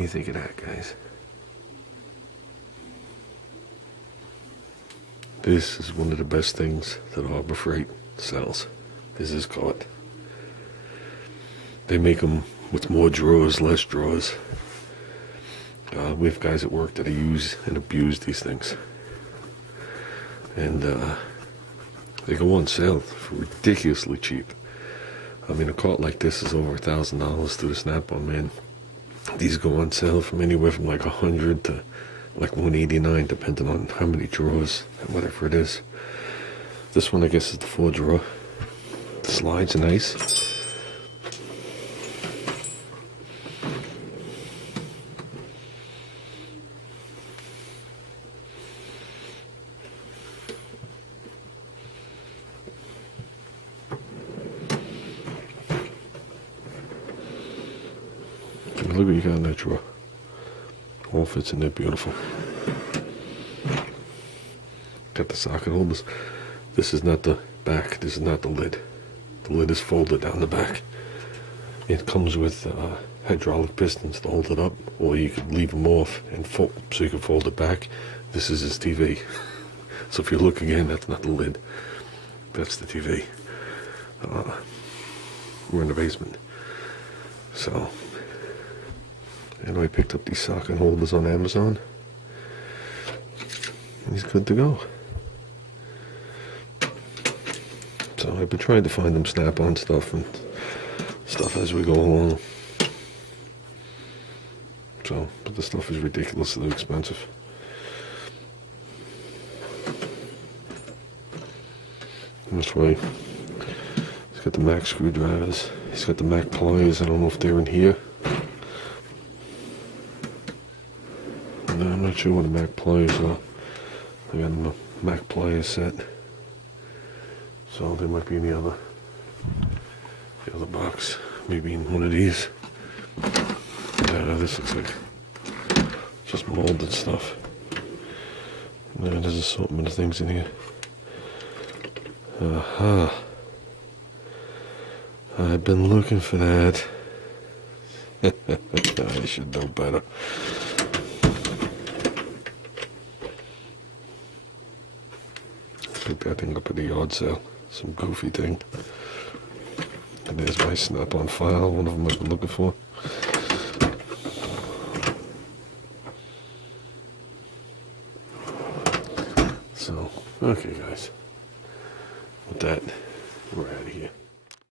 do you think of that, guys? This is one of the best things that Harbor Freight sells. This is caught. They make them with more drawers, less drawers. We have guys at work that use and abuse these things. And they go on sale for ridiculously cheap. I mean, a cart like this is over $1,000 through the Snap-on, man. These go on sale from anywhere from like 100 to like 189, depending on how many drawers and whatever it is. This one, I guess, is the 4-drawer. The slides are nice. Look what you got in that drawer. All fits in there beautiful. Got the socket holders. This is not the back. This is not the lid. The lid is folded down the back. It comes with hydraulic pistons to hold it up, or you could leave them off and fold, so you can fold it back. This is his TV. So if you look again, that's not the lid. That's the TV. We're in the basement. So, anyway, I picked up these socket holders on Amazon. He's good to go. So I've been trying to find them Snap-on stuff and stuff as we go along. So, but the stuff is ridiculously expensive. That's why he's got the Mac screwdrivers. He's got the Mac pliers. I don't know if they're in here. No, I'm not sure what the Mac pliers are. I got a Mac pliers set. So they might be in the other box. Maybe in one of these. This looks like just molded stuff. There's an assortment of things in here. Aha. I've been looking for that. I should know better. Picked that thing up at the yard sale. Some goofy thing. And there's my Snap-on file, one of them I've been looking for. So, okay guys.